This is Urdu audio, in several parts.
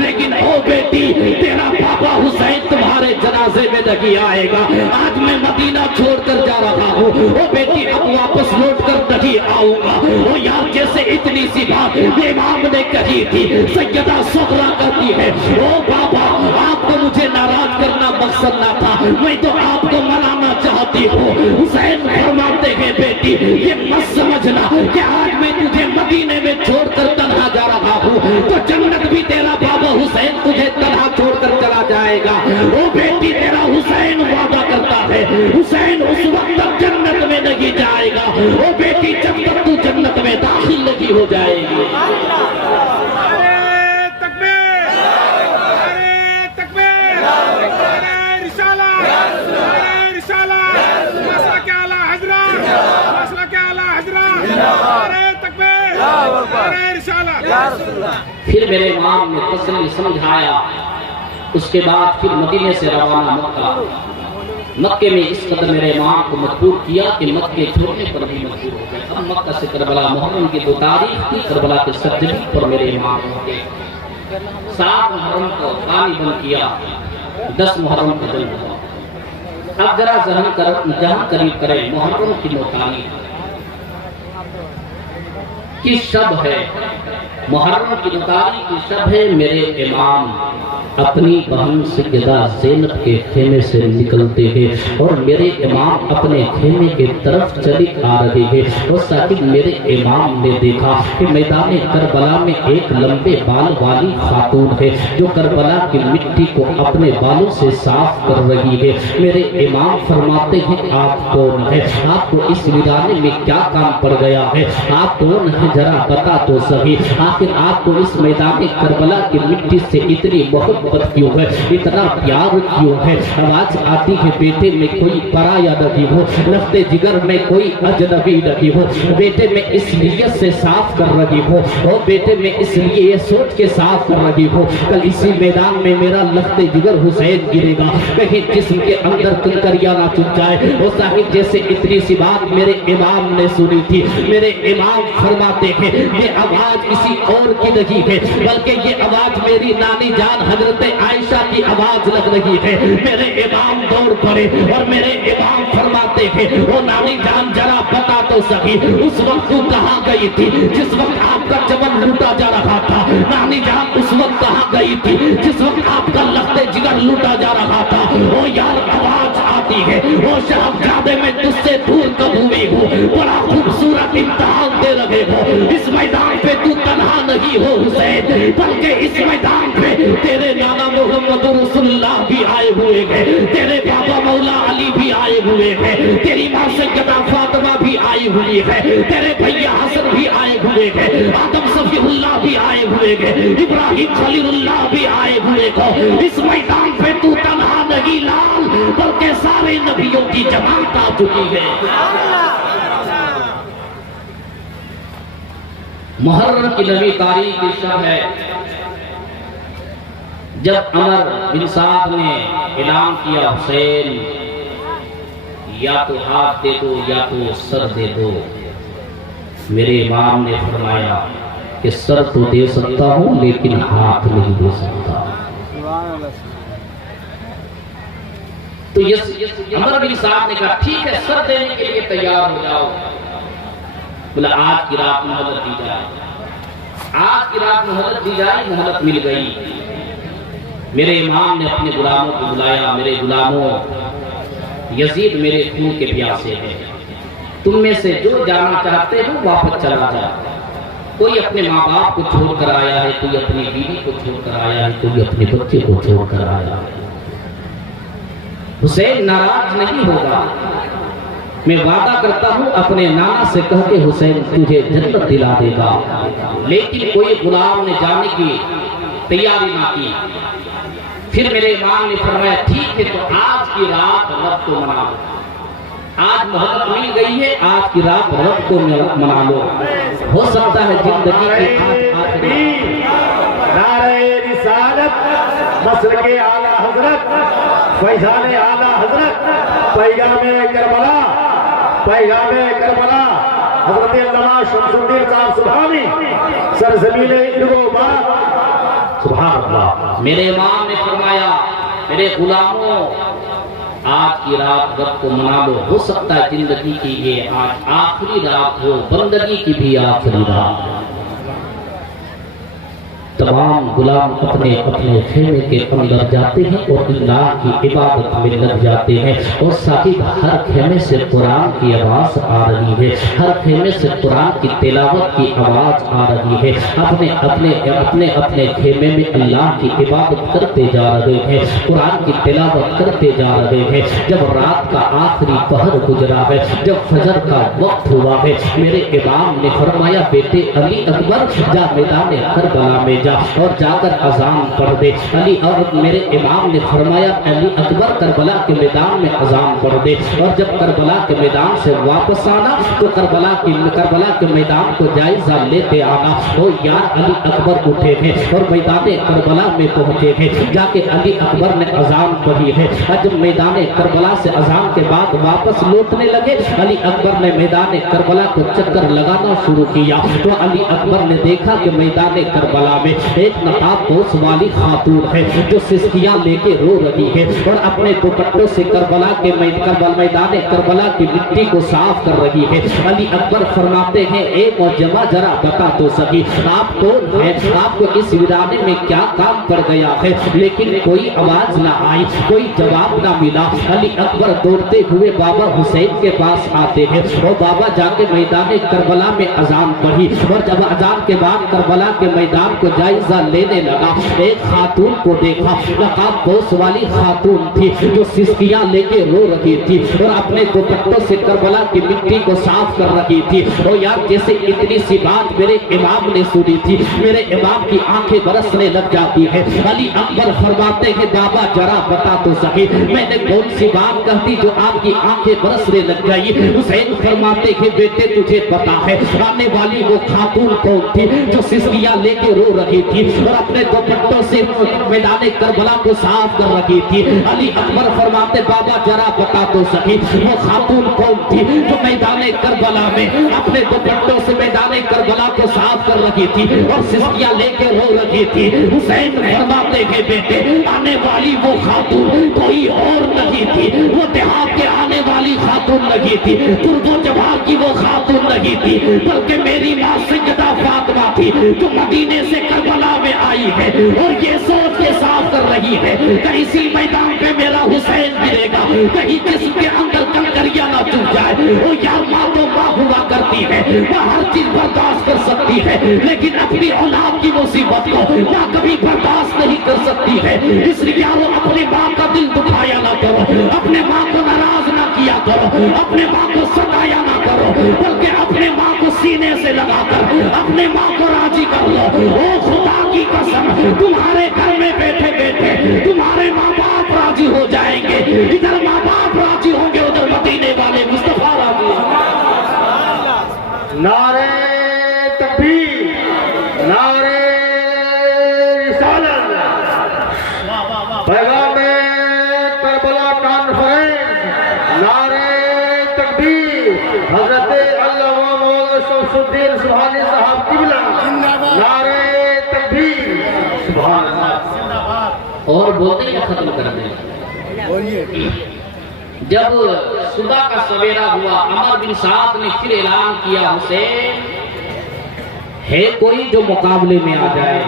لیکن او بیٹی تیرا پاپا حسین تمہارے جنازے میں نہیں آئے گا، آج میں مدینہ چھوڑ کر جا رہا ہوں، او بیٹی اب واپس لوٹ کر نہیں آؤں گا۔ او یار جیسے اتنی سی بات امام نے کہی تھی، سیدہ سغرا کہتی ہے او بابا آپ کو مجھے ناراض کرنا مقصد نہ تھا، میں تو آپ کو منانا چاہتی ہوں۔ حسین فرماتے ہیں بیٹی یہ مت سمجھنا کہ آج میں تجھے مدینے میں چھوڑ کر تنہا جا رہا ہوں تو جنت بھی تیرا بابا حسین تجھے تنہا چھوڑ کر چلا جائے گا۔ او بیٹی تیرا حسین وعدہ کرتا ہے حسین اس وقت تک جنت میں نہیں جائے گا، او بیٹی جب تک تو جنت میں داخل نہیں ہو جائے گی۔ پھر میرے امام نے تسلی سمجھایا، اس کے بعد پھر مدینے سے روانہ مکہ۔ مکے میں اس قدر میرے امام کو مجبور کیا کہ مکے چھوڑنے پر بھی مجبور ہو گئے۔ اب مکہ سے کربلا محرم کی 2 تاریخ تھی، کربلا کے سرجری پر میرے امام ہو گئے۔ 7 محرم کو پانی بند کیا، 10 محرم کو دن ہوا۔ اب ذرا جہاں قریب کریں محرم کی 9 تاریخ کی شب ہے، محرم کی 9 تاریخ کی شب ہے۔ میرے امام اپنی بہن سیدہ زینب کے خیمے سے نکلتے ہیں اور میرے امام اپنے خیمے کے طرف چلے آ رہے ہیں۔ اور ساتھ میرے امام نے دیکھا کہ میدان کربلا میں ایک لمبے بال والی خاتون ہے جو کربلا کی مٹی کو اپنے بالوں سے صاف کر رہی ہے۔ میرے امام فرماتے ہیں آپ کون ہے؟ آپ کو اس ویرانے میں کیا کام پڑ گیا ہے؟ آپ کون ہے ذرا بتا تو صحیح، آخر آپ کو اس میدان کربلا کی مٹی سے اتنی محبت کیوں ہے، اتنا پیار کیوں ہے؟ آواز آتی ہے بیٹے میں کوئی پرایا نہیں ہو، لفظ جگر میں کوئی اجنبی نہیں ہو، بیٹے میں اس نیت سے صاف کر رہی ہو، اور بیٹے میں اس لیے یہ سوچ کے صاف کر رہی ہو کل اسی میدان میں میرا لفظ جگر حسین گرے گا، کہیں جسم کے اندر کنکریاں نہ چپ جائے۔ وہ صاحب جیسے اتنی سی بات میرے امام نے سنی تھی، میرے امام فرماتے ہیں یہ آواز کسی اور کی نہیں ہے بلکہ یہ آواز میری نانی جان حضرت عائشہ کی آواز لگ رہی ہے۔ میرے امام دوڑ پڑے اور میرے امام فرماتے ہیں وہ نانی جان ذرا بتا تو صحیح اس وقت تو کہاں گئی تھی جس وقت آپ کا چمن لوٹا جا رہا تھا؟ نانی جان اس وقت کہاں گئی تھی جس وقت آپ کا لخت جگر لوٹا جا رہا تھا؟ وہ یار آواز آتی ہے وہ شہزادے میں تجھ سے دور کب ہوئی ہوں، بڑا خوبصورت امتحان دے رہے ہو، اس میدان پہ تو تنہا نہیں ہو حسین بلکہ اس میدان پہ تیرے نانا محمد رسول اللہ بھی آئے ہوئے ہیں، تیرے بابا مولا علی بھی آئے ہوئے ہیں، تیری ماں سیدہ فاطمہ بھی آئی ہوئی ہے، تیرے بھیا حسن بھی آئے ہوئے ہیں، آدم صفی اللہ بھی آئے ہوئے ہیں، ابراہیم خلیل اللہ بھی آئے ہوئے ہیں۔ اس میدان پہ تو تنہا نہیں لال بلکہ سارے نبیوں کی جماعت آ چکی ہے۔ محرم کی 9 تاریخ کی شب ہے جب عمر بن سعد نے اعلان کیا حسین یا تو ہاتھ دے دو یا تو سر دے دو، میرے امام نے فرمایا کہ سر تو دے سکتا ہوں لیکن ہاتھ نہیں دے سکتا۔ تو عمر بن سعد نے کہا ٹھیک ہے سر دینے کے لیے تیار ہو جاؤ، بولا آج کی رات مہلت دی جائے، آج کی رات مہلت دی جائے۔ مہلت مل گئی، میرے امام نے اپنے غلاموں کو بلایا، میرے غلاموں یزید میرے خون کے پیاسے ہیں، تم میں سے جو جانا چاہتے ہو واپس چلا جا، کوئی اپنے ماں باپ کو چھوڑ کر آیا ہے، کوئی اپنی بیوی کو چھوڑ کر آیا ہے، کوئی اپنے بچے کو چھوڑ کر آیا ہے۔ حسین ناراض نہیں ہوگا، میں وعدہ کرتا ہوں اپنے نانا سے کہہ کے حسین تجھے جنت دلا دے گا، لیکن کوئی غلام نے جانے کی تیاری نہ کی۔ پھر میرے امام نے فرمایا ٹھیک ہے تو آج کی رات رب کو منا لو، آج محبت مل گئی ہے، آج کی رات رب کو منا لو، ہو سکتا ہے زندگی کی آخری نعرہ رسالت، مسلک اعلیٰ حضرت، فیضان اعلیٰ حضرت، پیغام کربلا، پیغام کربلا، حضرت علامہ شمس الدین صاحب سبحانی، سرزمین علم و بات، سبحان اللہ. میرے امام نے فرمایا میرے غلاموں آج کی رات رب کو منا لو، ہو سکتا ہے زندگی کی یہ آج آخری رات ہو، بندگی کی بھی آخری رات. تمام غلام اپنے اپنے خیمے کے اندر جاتے ہیں اور اللہ کی عبادت میں لگ جاتے ہیں. اور صاحب ہر خیمے سے قرآن کی آواز آ رہی ہے، ہر خیمے سے قرآن کی تلاوت کی آواز آ رہی ہے. اپنے اپنے اپنے اپنے خیمے میں اللہ کی عبادت کرتے جا رہے ہیں، قرآن کی تلاوت کرتے جا رہے ہیں. جب رات کا آخری پہر گزرا ہے، جب فجر کا وقت ہوا ہے، میرے امام نے فرمایا بیٹے علی اکبر جا میدان کربلا میں جا اور جا کر اذان پڑھ دے. علی اور میرے امام نے فرمایا علی اکبر کربلا کے میدان میں اذان پڑھ دے. اور جب کربلا کے میدان سے واپس آنا تو کربلا کے میدان کو جائزہ لیتے آنا. وہ یار علی اکبر اٹھے تھے اور میدان کربلا میں پہنچے تھے. جا کے علی اکبر نے اذان پڑھی ہے. جب میدان کربلا سے اذان کے بعد واپس لوٹنے لگے، علی اکبر نے میدان کربلا کو چکر لگانا شروع کیا. تو علی اکبر نے دیکھا کہ میدان کربلا میں ایک نقاب پوش والی خاتون ہے جو سسکیاں لے کے رو رہی ہے اور اپنے دوپٹوں سے کربلا کے میدان کربلا کی مٹی کو صاف کر رہی ہے. علی اکبر فرماتے ہیں اے معجمہ ذرا بتا تو سکی آپ کون ہیں، آپ کو اس ویرانے میں کیا کام پڑ گیا ہے. لیکن کوئی آواز نہ آئی، کوئی جواب نہ ملا. علی اکبر دوڑتے ہوئے بابا حسین کے پاس آتے ہیں اور بابا جا کے میدان کربلا میں اذان پڑھی. اور جب اذان کے بعد کربلا کے میدان کو جائزہ لینے لگا، ایک خاتون کو دیکھا، نقاب پوش والی خاتون تھی جو سسکیاں لے کے رو رہی تھی اور اپنے دوپٹوں سے کربلا کی مٹی کو صاف کر رہی تھی. اور یار جیسے اتنی سی بات میرے امام نے سنی تھی، میرے امام کی آنکھیں برسنے لگ جاتی ہے. علی اکبر فرماتے ہیں بابا ذرا بتا تو سکی میں نے کون سی بات کہہ دی جو آپ کی آنکھیں برسنے لگ گئی. حسین فرماتے ہیں بیٹے تجھے پتا ہے آنے والی وہ خاتون کون تھی جو سسکیاں لے کے رو رہی تھی اور اپنے دوپٹوں سے میدان کربلا کو صاف کر رہی تھی. علی اکبر فرماتے بابا ذرا بتا تو سکی وہ خاتون کون تھی جو میدان کربلا میں اپنے دوپٹوں سے میدان کربلا کو صاف کر رہی تھی اور سسکیاں لے کے رو رہی تھی. حسین فرماتے ہیں بیٹے آنے والی وہ خاتون کوئی اور نہیں تھی، وہ دیہات کے آنے والی خاتون نہیں تھی، ترک و جوار کی وہ خاتون نہیں تھی، بلکہ میری ماں سیدہ فاطمہ تھی جو مدینے سے کربلا میں آئی ہے اور یہ سوچ کے صاف کر رہی ہے کہ اسی میدان پہ میرا حسین گرے گا، کہیں جسم کے اندر کنکریاں نہ چل جائے. وہ یار ماں تو ماں ہوا کرتی ہے، وہ ہر چیز برداشت کر سکتی ہے، لیکن اپنی اولاد کی مصیبت کو ماں کبھی برداشت نہیں کر سکتی ہے. اس لیے وہ اپنی ماں کا دل دکھایا نہ کرو، اپنے ماں کو ناراض نہ کیا کرو، اپنے ماں کو ستایا نہ کرو، بلکہ اپنے ماں کو سینے سے لگا کر اپنے ماں کو راضی کر لو. او خدا کی قسم تمہارے گھر میں بیٹھے بیٹھے تمہارے ماں باپ راضی ہو جائیں گے. ادھر ماں باپ راضی ہوں گے، ادھر مدینے والے مصطفیٰ راضی ہوں گے. نعرہ تکبیر، نعرہ رسالت، پیغام کربلا کانفرنس، نعرہ تکبیر، حضرت علامہ مولانا شمس الدین سبحانی صاحب قبلہ، نعرہ تکبیر، سبحان اللہ. اور بولتے یا ختم کر دیں. جب صبح کا سویرا ہوا عمر بن سعد نے پھر اعلان کیا حسین ہے کوئی جو مقابلے میں آ جائے.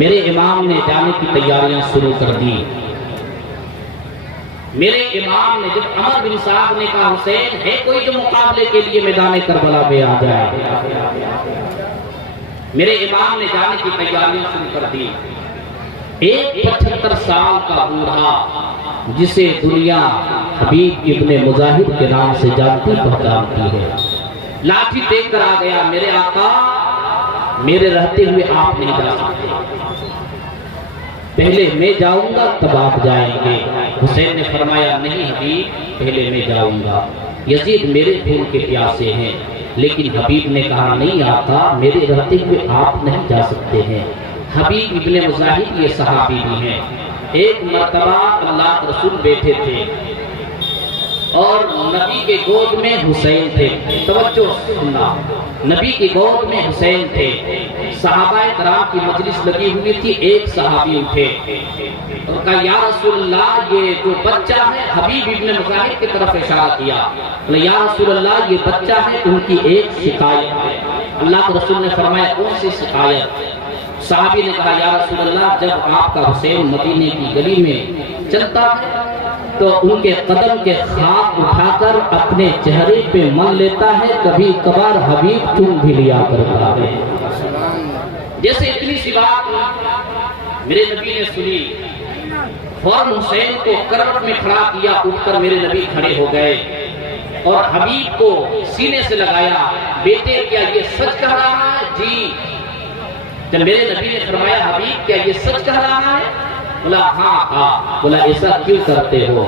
میرے امام نے جانے کی تیاریاں شروع کر دی. میرے امام نے جب عمر بن سعد نے کہا حسین ہے کوئی جو مقابلے کے لیے میدان کربلا میں آ جائے، میرے امام نے جانے کی تیاریاں شروع کر دی. ایک 75 سال کا بوڑھا جسے دنیا حبیب ابن مظاہر کے نام سے جانتی پہچانتی ہے، لاٹھی دیکھ کر آ گیا. میرے آقا میرے رہتے ہوئے آپ نہیں جا سکتے، پہلے میں جاؤں گا تب آپ جائیں گے. حسین نے فرمایا نہیں حبیب پہلے میں جاؤں گا، یزید میرے خون کے پیاسے ہیں. لیکن حبیب نے کہا نہیں آقا میرے رہتے ہوئے آپ نہیں جا سکتے ہیں. حبیب ابن مظاہر یہ صحابی بھی ہیں. ایک مرتبہ اللہ کے رسول بیٹھے تھے، اور نبی کے گود میں حسین تھے. توجہ سننا, نبی کی گود میں حسین تھے. صحابہ کرام کی مجلس لگی ہوئی تھی. ایک صحابی اٹھے اور کہا یا رسول اللہ یہ جو بچہ ہے, حبیب ابن مظاہر کی طرف اشارہ کیا, یا رسول اللہ یہ بچہ ہے, ان کی ایک شکایت ہے. اللہ کے رسول نے فرمایا کون سی شکایت؟ صحابی نے کہا یا رسول اللہ جب آپ کا حسین مدینے کی گلی میں چلتا ہے تو ان کے قدم کے خاک اٹھا کر اپنے چہرے پہ مل لیتا ہے, کبھی کبھار حبیب چوم بھی لیا کرتا ہے. جیسے اتنی سی بات میرے نبی نے سنی, فوراً حسین کو کروٹ میں کھڑا کیا, اٹھ کر میرے نبی کھڑے ہو گئے اور حبیب کو سینے سے لگایا. بیٹے کیا یہ سچ کہہ رہا ہے؟ جی. جب میرے نبی نے فرمایا حبیب کیا یہ سچ کہہ رہا ہے؟ بولا ہاں آقا. بولا ایسا کیوں کرتے ہو؟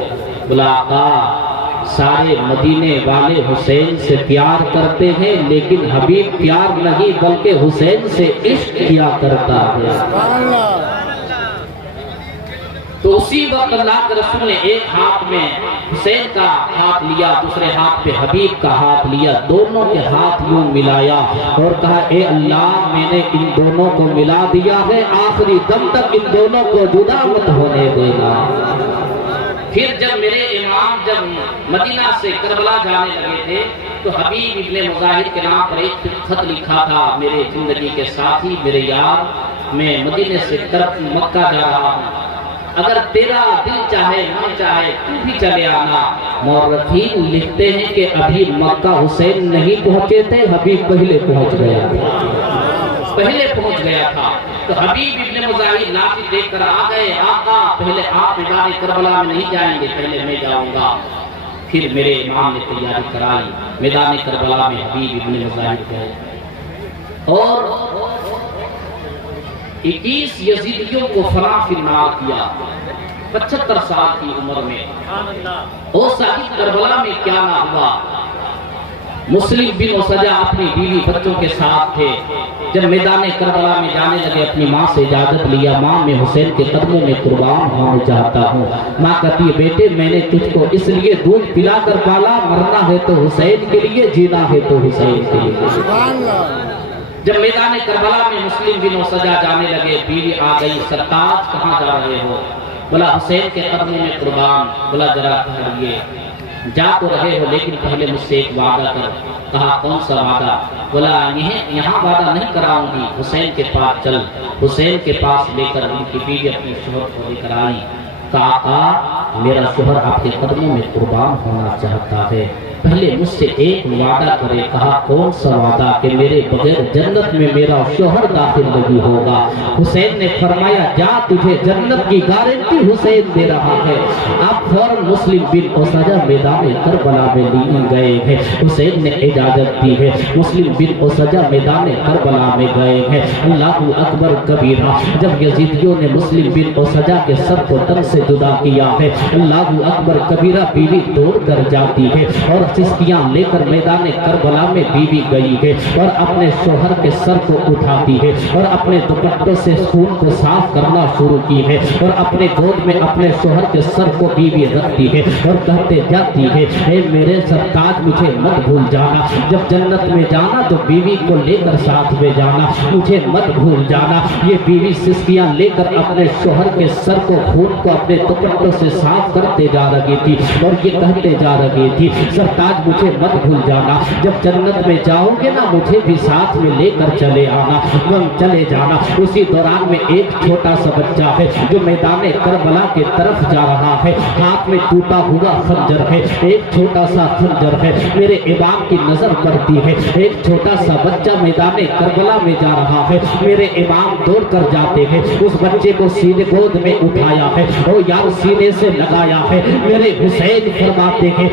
بولا آقا سارے مدینے والے حسین سے پیار کرتے ہیں, لیکن حبیب پیار نہیں بلکہ حسین سے عشق کیا کرتا ہے. تو اسی وقت اللہ کے رسول نے ایک ہاتھ میں حسین کا ہاتھ لیا, دوسرے ہاتھ پہ حبیب کا ہاتھ لیا, دونوں کے ہاتھ یوں ملایا اور کہا اے اللہ میں نے ان دونوں کو ملا دیا ہے, آخری دم تک ان دونوں کو جدا مت ہونے دینا. پھر جب میرے امام جب مدینہ سے کربلا جانے لگے تھے تو حبیب ابن مظاہر کے نام پر ایک خط لکھا تھا, میرے زندگی کے ساتھی میرے یار, میں مدینے سے مکہ جا رہا ہوں, اگر تیرا دل چاہے نہ چاہے تو بھی چلے آنا. مورخین لکھتے ہیں کہ ابھی مکہ حسین نہیں پہنچے تھے, حبیب پہلے پہنچ گیا تھا. تو حبیب ابن مظاہر لاٹھی دیکھ کر آ گئے, آقا پہلے آپ میدان کربلا میں نہیں جائیں گے, پہلے میں جاؤں گا. پھر میرے امام نے تیاری کرائی, میدان کربلا میں حبیب ابن مظاہر گئے اور 21 یزیدیوں کو فنا فرمار کیا 75 سال کی عمر میں. اور ساری کربلا میں کیا نہ ہوا. مسلم بن سجا اپنی بیوی بچوں کے ساتھ تھے. جب میدان کربلا میں جانے لگے اپنی ماں سے اجازت لیا, ماں میں حسین کے قدموں میں قربان ہونا چاہتا ہوں. ماں کہتی ہے بیٹے میں نے تجھ کو اس لیے دودھ پلا کر پالا, مرنا ہے تو حسین کے لیے, جینا ہے تو حسین کے لیے. جب میدان کربلا میں مسلم بن سجا جانے لگے, بیوی آ گئی, سرتاج کہاں جا رہے ہو؟ بولا حسین کے قدموں میں قربان. بولا ذرا ٹھہریے, جا تو رہے ہو لیکن پہلے مجھ سے ایک وعدہ کر. کہا کون سا وعدہ؟ بولا یہاں وعدہ نہیں کراؤں گی, حسین کے پاس چل. حسین کے پاس لے کر ان کی بیوی اپنی شوہر کو لے کر آئی. کہا آقا میرا شوہر آپ کے قدموں میں قربان ہونا چاہتا ہے, پہلے مجھ سے ایک وعدہ کرے. کہا کون سا وعدہ؟ کہ میرے بغیر جنت میں میرا شوہر داخل نہیں ہوگا. حسین نے فرمایا جا, تجھے جنت کی گارنٹی حسین دے رہا ہے. اب فوراً مسلم بن اسجا میدان کربلا میں لیے گئے ہیں. حسین نے اجازت دی ہے, مسلم بن اسجا میدان کربلا میں گئے ہیں. اللہ اکبر کبیرہ. جب یزیدیوں نے مسلم بن اسجا کے سر کو تن سے جدا کیا ہے, اللہ اکبر کبیرہ, بیوی دوڑ کر جاتی ہے اور چسکیاں لے کر میدان کربلا میں بیوی گئی ہے اور اپنے شوہر کے سر کو اٹھاتی ہے اور اپنے دوپٹوں سے خون کو صاف کرنا شروع کی ہے اور اپنے گود میں اپنے شوہر کے سر کو بیوی رکھتی ہے اور کہتے جاتی ہے اے میرے سرتاج مجھے مت بھول جانا, جب جنت میں جانا تو بیوی کو لے کر ساتھ میں جانا, مجھے مت بھول جانا. یہ بیوی چسکیاں لے کر اپنے شوہر کے سر کو, خون کو اپنے دوپٹوں سے صاف کرتے جا رہی تھی اور یہ کہتے جا رہی تھی سرتاج مجھے مت بھول جانا, جب جنت میں جاؤ گے نا مجھے بھی ساتھ میں لے کر چلے آنا, چلے جانا. اسی دوران میں ایک چھوٹا سا بچہ ہے جو میدان کربلا کے طرف جا رہا ہے, ہاتھ میں ٹوٹا ہوا خنجر ہے, ایک چھوٹا سا خنجر ہے. میرے امام کی نظر پڑتی ہے, ایک چھوٹا سا بچہ میدان کربلا میں جا رہا ہے. میرے امام دوڑ کر جاتے ہیں, اس بچے کو سینے گود میں اٹھایا ہے, او یار سینے سے لگایا ہے. میرے حسین فرماتے ہیں